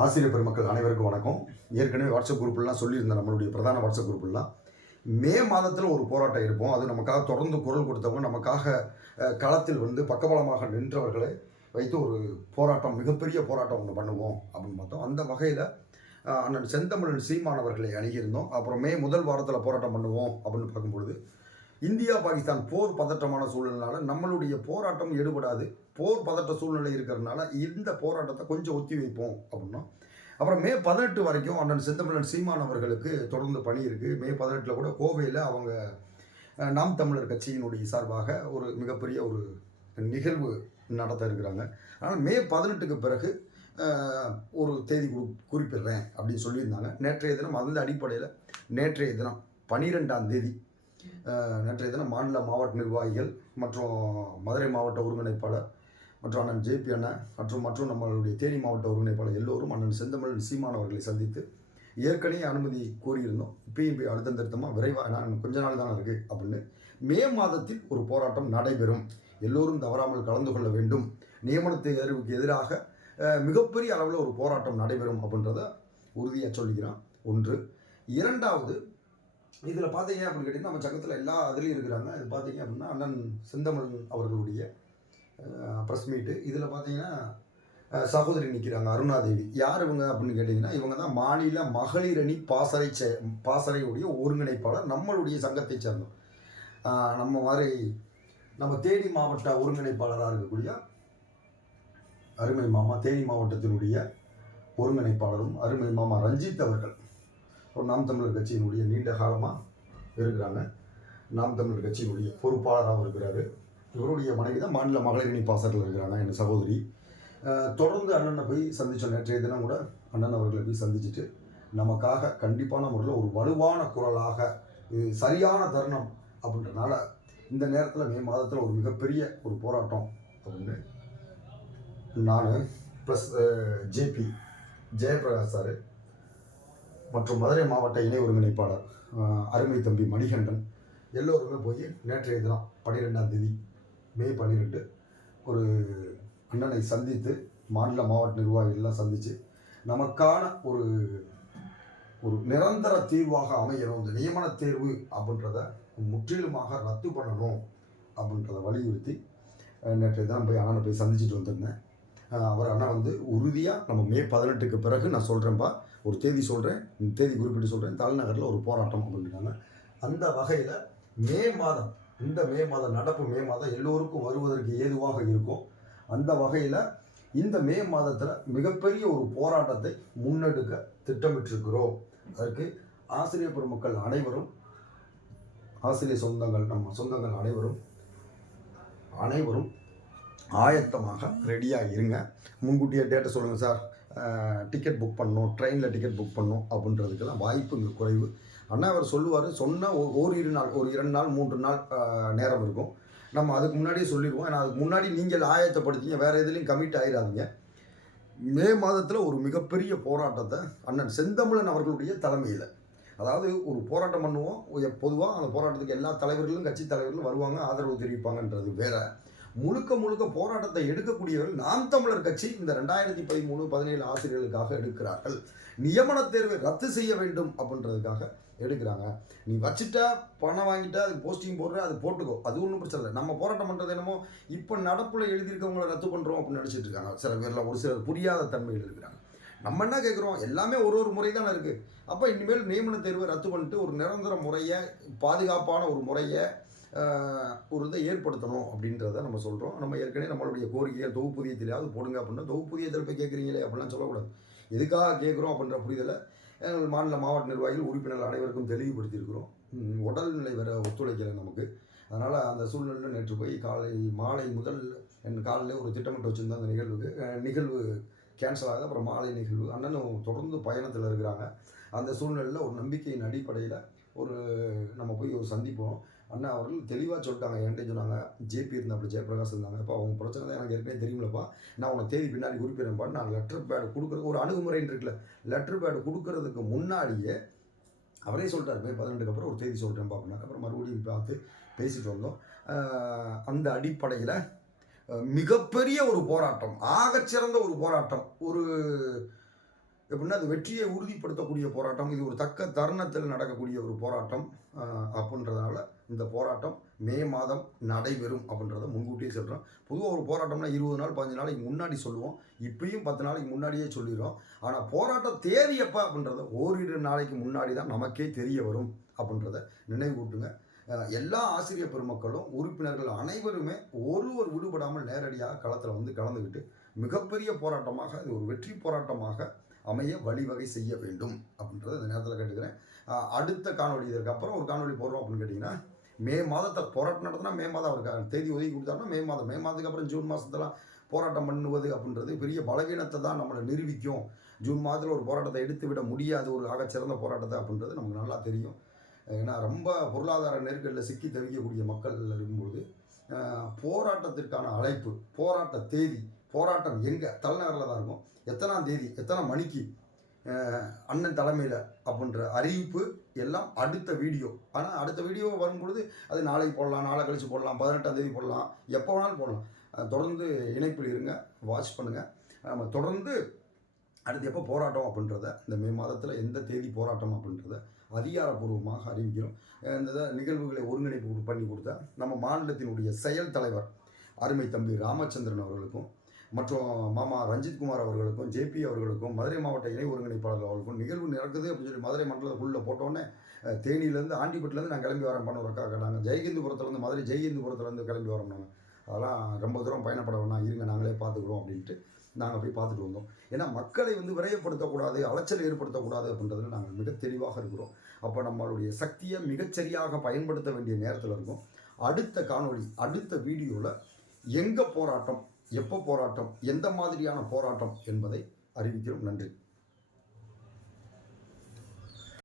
ஆசிரியர் பெருமக்கள் அனைவருக்கும் வணக்கம். ஏற்கனவே வாட்ஸ்அப் குரூப்லாம் சொல்லியிருந்தேன் நம்மளுடைய பிரதான வாட்ஸ்அப் குரூப்லாம் மே மாதத்தில் ஒரு போராட்டம் இருப்போம் அது நமக்காக தொடர்ந்து குரல் கொடுத்தவங்க நமக்காக களத்தில் வந்து பக்கபலமாக நின்றவர்களை வைத்து ஒரு போராட்டம் மிகப்பெரிய போராட்டம் ஒன்று பண்ணுவோம் அப்படின்னு பார்த்தோம். அந்த வகையில் அண்ணன் செந்தமிழன் சீமானவர்களை அணுகியிருந்தோம். அப்புறம் மே முதல் வாரத்தில் போராட்டம் பண்ணுவோம் அப்படின்னு பார்க்கும்பொழுது இந்தியா பாகிஸ்தான் போர் பதற்றமான சூழ்நிலைனால நம்மளுடைய போராட்டம் எடுபடாது போர் பதற்ற சூழ்நிலை இருக்கிறதுனால இந்த போராட்டத்தை கொஞ்சம் ஒத்தி வைப்போம் அப்படின்னா. அப்புறம் மே பதினெட்டு வரைக்கும் அண்ணன் செந்தமிழன் சீமான் அவர்களுக்கு தொடர்ந்து பணி இருக்குது மே பதினெட்டில் கூட கோவையில் அவங்க நாம் தமிழர் கட்சியினுடைய சார்பாக ஒரு மிகப்பெரிய ஒரு நிகழ்வு நடத்த இருக்கிறாங்க. ஆனால் மே பதினெட்டுக்கு பிறகு ஒரு தேதி குறி குறிப்பிடுறேன் அப்படின்னு சொல்லியிருந்தாங்க. நேற்றைய தினம் அந்த அடிப்படையில் நேற்றைய தினம் பனிரெண்டாம் தேதி நேற்றைய தினம் மாநில மாவட்ட நிர்வாகிகள் மற்றும் மதுரை மாவட்ட ஒருங்கிணைப்பாளர் மற்றும் அண்ணன் ஜேபி அண்ணன் மற்றும் மற்றும் நம்மளுடைய தேனி மாவட்ட ஒருங்கிணைப்பாளர் எல்லோரும் அண்ணன் செந்தமிழ் சீமான் அவர்களை சந்தித்து ஏற்கனவே அனுமதி கோரியிருந்தோம். இப்பயும் போய் அடுத்த திருத்தமாக விரைவாக நான் கொஞ்ச நாள் தானே இருக்குது அப்படின்னு. மே மாதத்தில் ஒரு போராட்டம் நடைபெறும். எல்லோரும் தவறாமல் கலந்து கொள்ள வேண்டும். நியமன தேர்வுக்கு எதிராக மிகப்பெரிய அளவில் ஒரு போராட்டம் நடைபெறும் அப்படின்றத உறுதியாக சொல்லிக்கிறான். ஒன்று. இரண்டாவது இதில் பார்த்தீங்க அப்படின்னு கேட்டிங்கன்னா நம்ம சங்கத்தில் எல்லா இதுலேயும் இருக்கிறாங்க. இது பார்த்தீங்க அப்படின்னா அண்ணன் செந்தமிழன் அவர்களுடைய ப்ரெஸ் மீட்டு இதில் பார்த்தீங்கன்னா சகோதரி நிற்கிறாங்க அருணாதேவி. யார் இவங்க அப்படின்னு கேட்டிங்கன்னா இவங்க தான் மாநில மகளிர் அணி பாசறை செ பாசறையுடைய ஒருங்கிணைப்பாளர் நம்மளுடைய சங்கத்தை சேர்ந்தோம் நம்ம மாதிரி நம்ம தேனி மாவட்ட ஒருங்கிணைப்பாளராக இருக்கக்கூடிய அருமை மாமா தேனி மாவட்டத்தினுடைய ஒருங்கிணைப்பாளரும் அருமை மாமா ரஞ்சித் அவர்கள். ஒரு நாம் தமிழர் கட்சியினுடைய நீண்ட காலமாக இருக்கிறாங்க. நாம் தமிழர் கட்சியினுடைய பொறுப்பாளராகவும் இருக்கிறாரு. இவருடைய மனைவி தான் மாநில மகளிரணி பாசறையில் இருக்கிறாங்க என் சகோதரி. தொடர்ந்து அண்ணனை போய் சந்தித்தோம் நேற்றைய தினம் கூட அண்ணன் அவர்களை போய் சந்திச்சுட்டு நமக்காக கண்டிப்பான முறையில் ஒரு வலுவான குரலாக இது சரியான தருணம் அப்படின்றனால இந்த நேரத்தில் மே மாதத்தில் ஒரு மிகப்பெரிய ஒரு போராட்டம் அப்படின்னு நான் ப்ளஸ் ஜேபி ஜெயபிரகாஷ் சார் மற்றும் மதுரை மாவட்ட இணை ஒருங்கிணைப்பாளர் அருமை தம்பி மணிகண்டன் எல்லோருமே போய் நேற்றைய தினம் பன்னிரெண்டாம் தேதி மே பன்னிரெண்டு ஒரு அண்ணனை சந்தித்து மாநில மாவட்ட நிர்வாகிகள்லாம் சந்தித்து நமக்கான ஒரு ஒரு நிரந்தர தீர்வாக அமையணும் இந்த நியமன தேர்வு அப்படின்றத முற்றிலுமாக ரத்து பண்ணணும் அப்படின்றத வலியுறுத்தி நேற்றைய தினம் போய் அண்ணனை போய் சந்திச்சுட்டு வந்திருந்தேன். அவர் அண்ணன் வந்து உறுதியாக நம்ம மே பதினெட்டுக்கு பிறகு நான் சொல்கிறேன்ப்பா ஒரு தேதி சொல்கிறேன் இந்த தேதி குறிப்பிட்டு சொல்கிறேன் தலைநகரில் ஒரு போராட்டம் அப்படின்றாங்க. அந்த வகையில் மே மாதம் இந்த மே மாதம் நடப்பு மே மாதம் எல்லோருக்கும் வருவதற்கு ஏதுவாக இருக்கும். அந்த வகையில் இந்த மே மாதத்தில் மிகப்பெரிய ஒரு போராட்டத்தை முன்னெடுக்க திட்டமிட்டிருக்கிறோம். அதற்கு ஆசிரியர் பெருமக்கள் அனைவரும் ஆசிரியர் சொந்தங்கள் நம்ம சொந்தங்கள் அனைவரும் அனைவரும் ஆயத்தமாக ரெடியாக இருங்க. முன்கூட்டியே டேட்டை சொல்லுங்கள் சார். டிக்கெட் புக் பண்ணணும் ட்ரெயினில் டிக்கெட் புக் பண்ணணும் அப்படின்றதுக்கெல்லாம் வாய்ப்பு இங்கே குறைவு. அண்ணா அவர் சொல்லுவார் சொன்னால் ஒரு இரு நாள் ஒரு இரண்டு நாள் மூன்று நாள் நேரம் இருக்கும். நம்ம அதுக்கு முன்னாடியே சொல்லிடுவோம். ஏன்னா அதுக்கு முன்னாடி நீங்கள் ஆயத்தப்படுத்திங்க வேறு எதுலேயும் கமிட் ஆகிடாதீங்க மே மாதத்தில் ஒரு மிகப்பெரிய போராட்டத்தை அண்ணன் செந்தமிழன் அவர்களுடைய தலைமையில் அதாவது ஒரு போராட்டம் பண்ணுவோம் பொதுவாக அந்த போராட்டத்துக்கு எல்லா தலைவர்களும் கட்சி தலைவர்களும் வருவாங்க ஆதரவு தெரிவிப்பாங்கன்றது வேறு. முழுக்க முழுக்க போராட்டத்தை எடுக்கக்கூடியவர்கள் நாம் தமிழர் கட்சி இந்த ரெண்டாயிரத்தி பதிமூணு பதினேழு ஆசிரியர்களுக்காக எடுக்கிறார்கள். நியமன தேர்வை ரத்து செய்ய வேண்டும் அப்படின்றதுக்காக எடுக்கிறாங்க. நீ வச்சுட்டா பணம் வாங்கிட்டா அதுக்கு போஸ்டிங் போடுற அது போட்டுக்கோ. அது ஒன்றும் பிரச்சனை இல்லை. நம்ம போராட்டம் பண்ணுறது என்னமோ இப்போ நடப்பில் எழுதியிருக்கவங்கள ரத்து பண்ணுறோம் அப்படின்னு நினச்சிட்டு இருக்காங்க. சில பேரில் ஒரு சிலர் புரியாத தன்மையில் இருக்கிறாங்க. நம்ம என்ன கேட்குறோம் எல்லாமே ஒரு ஒரு முறை தானே இருக்குது அப்போ இனிமேல் நியமன தேர்வை ரத்து பண்ணிட்டு ஒரு நிரந்தர முறையை பாதுகாப்பான ஒரு முறையை ஒரு இதை ஏற்படுத்தணும் அப்படின்றத நம்ம சொல்கிறோம் நம்ம ஏற்கனவே நம்மளுடைய கோரிக்கைகள் தொகுப்புதியத்திலாவது போடுங்க அப்படின்னா தொகுப்புதியத்தில் போய் கேட்குறீங்களே அப்படிலாம் சொல்லக்கூடாது. எதுக்காக கேட்குறோம் அப்படின்ற புரிதலை எங்கள் மாநில மாவட்ட நிர்வாகிகள் உறுப்பினர்கள் அனைவருக்கும் தெளிவுபடுத்தியிருக்கிறோம். உடல்நிலை வேற ஒத்துழைக்கலை நமக்கு. அதனால் அந்த சூழ்நிலையில் நேற்று போய் காலை மாலை முதல் என் காலையில் ஒரு திட்டமிட்டு வச்சுருந்த அந்த நிகழ்வுக்கு நிகழ்வு கேன்சல் ஆகுது அப்புறம் மாலை நிகழ்வு அண்ணனும் தொடர்ந்து பயணத்தில் இருக்கிறாங்க. அந்த சூழ்நிலையில் ஒரு நம்பிக்கையின் அடிப்படையில் ஒரு நம்ம போய் ஒரு சந்திப்போம். அண்ணா அவர்கள் தெளிவாக சொல்லிட்டாங்க. என்கிட்ட சொன்னாங்க ஜேபி இருந்தாப்புல ஜெயபிரகாஷ் இருந்தாங்க. இப்போ அவங்க பிரச்சனை தான் எனக்கு ஏற்கனவே தெரியுமில்லப்பா நான் உனக்கு தேதி பின்னாடி குறிப்பிடுறேன்ப்பா. நான் லெட்டர் பேட் கொடுக்குறது ஒரு அணுகுமுறைன்னு இருக்குல்ல. லெட்டர் பேடு கொடுக்கறதுக்கு முன்னாடியே அவரே சொல்லிட்டார் மே பதினெட்டுக்கு அப்புறம் ஒரு தேதி சொல்கிறேன் அப்படின்னா அப்புறம் மறுபடியும் பார்த்து பேசிட்டு வந்தோம். அந்த அடிப்படையில் மிகப்பெரிய ஒரு போராட்டம் ஆகச்சிறந்த ஒரு போராட்டம். ஒரு எப்படின்னா அது வெற்றியை உறுதிப்படுத்தக்கூடிய போராட்டம். இது ஒரு தக்க தருணத்தில் நடக்கக்கூடிய ஒரு போராட்டம் அப்படின்றதுனால இந்த போராட்டம் மே மாதம் நடைபெறும் அப்படின்றத முன்கூட்டியே சொல்கிறோம் பொதுவாக ஒரு போராட்டம்னா இருபது நாள் பதினஞ்சு நாளைக்கு முன்னாடி சொல்லுவோம். இப்பயும் பத்து நாளைக்கு முன்னாடியே சொல்லிடுறோம். ஆனால் போராட்டம் தேதி எப்போ அப்படின்றத ஓரிரு நாளைக்கு முன்னாடி தான் நமக்கே தெரிய வரும் அப்படின்றத நினைவூட்டுங்க. கூட்டுங்க எல்லா ஆசிரியர் பெருமக்களும் உறுப்பினர்கள் அனைவருமே ஒருவர் விடுபடாமல் நேரடியாக களத்தில் வந்து கலந்துக்கிட்டு மிகப்பெரிய போராட்டமாக இது ஒரு வெற்றி போராட்டமாக அமைய வழிவகை செய்ய வேண்டும் அப்படின்றத இந்த நேரத்தில் கேட்டுக்கிறேன். அடுத்த காணொலி இதற்கு அப்புறம் ஒரு காணொலி போடுறோம் அப்படின்னு கேட்டிங்கன்னா மே மாதத்தை போராட்டம் நடத்தினா மே மாதம் அவருக்கு தேதி ஒதுக்கி கொடுத்தாருன்னா மே மாதம் மே மாதத்துக்கு அப்புறம் ஜூன் மாதத்தெல்லாம் போராட்டம் பண்ணுவது அப்படின்றது பெரிய பலவீனத்தை தான் நம்மளை நிரூபிக்கும். ஜூன் மாதத்தில் ஒரு போராட்டத்தை எடுத்து விட முடியாது ஒரு ஆகச்சிறந்த போராட்டத்தை அப்படின்றது நமக்கு நல்லா தெரியும். ஏன்னா ரொம்ப பொருளாதார நெருக்கடியில் சிக்கி தவிக்கக்கூடிய மக்கள் இருக்கும்பொழுது போராட்டத்திற்கான அழைப்பு போராட்ட தேதி போராட்டம் எங்கே? தலைநகரில் தான் இருக்கும். எத்தனாம் தேதி எத்தனை மணிக்கு அண்ணன் தலைமையில் அப்படின்ற அறிவிப்பு எல்லாம் அடுத்த வீடியோ. ஆனால் அடுத்த வீடியோ வரும்பொழுது அது நாளைக்கு போடலாம் நாளை கழித்து போடலாம் பதினெட்டாம் தேதி போடலாம் எப்போ வேணாலும் போடலாம். தொடர்ந்து இணைப்பில் இருங்க வாட்ச் பண்ணுங்கள் நம்ம தொடர்ந்து அடுத்து எப்போ போராட்டம் அப்படின்றத இந்த மே மாதத்தில் எந்த தேதி போராட்டம் அப்படின்றத அதிகாரப்பூர்வமாக அறிவிக்கிறோம். இந்த நிகழ்வுகளை ஒருங்கிணைப்பு பண்ணி கொடுத்த நம்ம மாநிலத்தினுடைய செயல் தலைவர் அருமை தம்பி ராமச்சந்திரன் அவர்களுக்கும் மற்றும் மாமா ரஞ்சித்குமார் அவர்களுக்கும் ஜேபி அவர்களுக்கும் மதுரை மாவட்ட இணை ஒருங்கிணைப்பாளர் அவர்களுக்கும் நிகழ்வு நடக்குது அப்படின்னு சொல்லி மதுரை மண்டலத்துக்குள்ளே போட்டோன்னே தேனியிலேருந்து ஆண்டிப்பட்டிலேருந்து நான் கிளம்பி வரேன் பண்ணூருக்கா கேட்டாங்க ஜெயகிந்துபுரத்துலேருந்து மதுரை ஜெயகிந்துபுரத்துலேருந்து கிளம்பி வரோம் நாங்கள் அதெல்லாம் ரொம்ப தூரம் பயணப்பட வேணாம். இருங்க நாங்களே பார்த்துக்குறோம் அப்படின்ட்டு நாங்கள் போய் பார்த்துட்டு வந்தோம். ஏன்னா மக்களை வந்து விரயப்படுத்தக்கூடாது அலைச்சல் ஏற்படுத்தக்கூடாது அப்படின்றதுல நாங்கள் மிக தெளிவாக இருக்கிறோம். அப்போ நம்மளுடைய சக்தியை மிகச்சரியாக பயன்படுத்த வேண்டிய நேரத்தில் இருக்கும். அடுத்த காணொளி அடுத்த வீடியோவில் எங்கே போராட்டம் எப்போ போராட்டம் எந்த மாதிரியான போராட்டம் என்பதை அறிவிக்கிறோம். நன்றி.